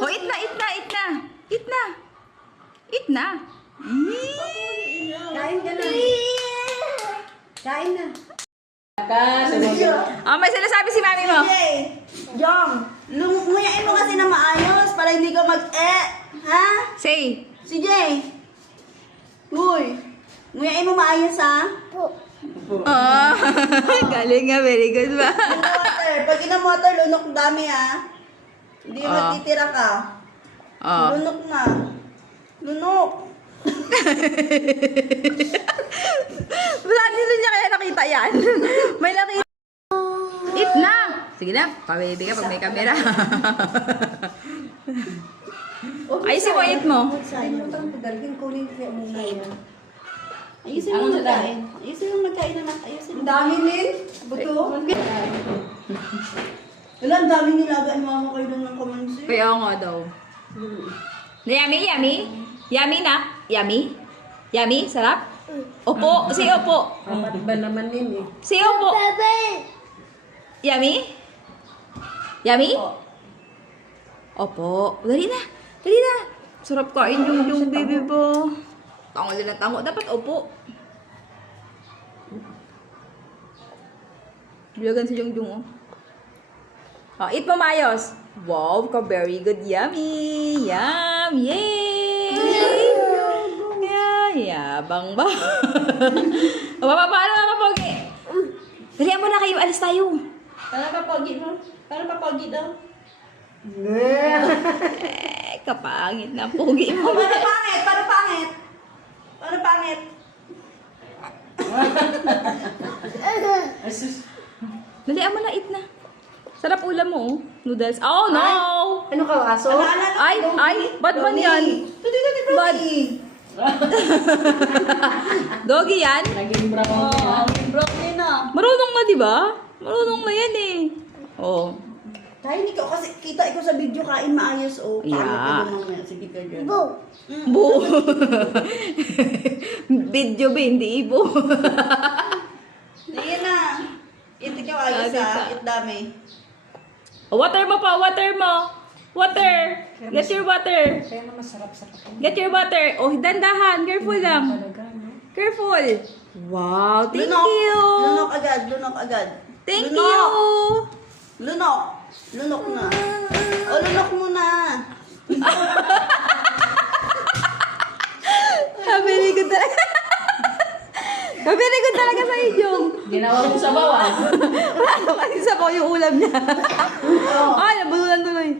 Oh, eat na, eat na, eat na. Eat na. Eat na. Kain ka na. Kain na. Oh, may sinasabi si mami mo. Jay, Jong, nguyain mo kasi na maayos para hindi ka ha? Say. Si Jay. Uy, nguyain mo maayos ha? Oh, galing nga. Very good ba? Water. Pag ina-water, lunok dami ha. Hindi matitira ka. Oh. Lunok na. Lunok. Saan nila niya kaya nakita yan? May nakita. Eat na. Sige na, pa-baby ka pag may camera. Ayusin mo, eat mo. Dalhin kunin kaya muna yan. Ayusin mo magkain. Ayusin mo magkain anak. Ayusin mo. Ang dami nin. Buto. Wala, ang daming nilagaan mama kayo doon ng kamansi. Kaya nga daw. Yummy, yummy? Yummy na? Yummy? Yummy? Sarap? Opo. Say opo. Apat ba naman nin eh. Say opo. Yummy? Yummy? Opo. Dali na. Dali na. Sarap kain yung baby po. Tango din na tango. Dapat opo. Bilagan si Jungjung, oh. Oh, eat mo mayos. Wow, ka very good. Yummy. Yum. Yay. Yeah, yabang ba? O, paano mga pogi? Dalihan mo na kayo. Alis tayo. Para papagi mo. Para papagi daw. Eh, kapangit na pogi mo. Para pangit. Para pangit. Para pangit. Dalihan mo na, eat na. Sarap ulam mo, oh. Noodles. Oh, no! Ano ka, aso? Ay, ba't man yan? Bad. Doggy yan? Naging brown Oh, brownie na. Marunong na, di ba? Marunong na yan eh. Oh. Kain ikaw kasi kita ikaw sa video kain maayos oh. Yeah. Pangit ka mamaya. Sige ka dyan. Bu. Video ba, hindi ibo. Sige na. Ito ikaw ayos Ayos, ha. ah. It dami. Water mo pa, water mo. Water. Get your water. Kaya na masarap sa kain. Get your water. Oh, dandahan. Careful lang. Talaga, no? Careful. Wow, thank Lunok. you. Lunok agad. Lunok agad. Thank Lunok. you. Lunok. Lunok na. O, lunok mo na. Very good talaga. Very good talaga sa inyong. Ginawa mo sa bawah. Ano kasi sabaw yung ulam niya. Ay, nabulunan tuloy.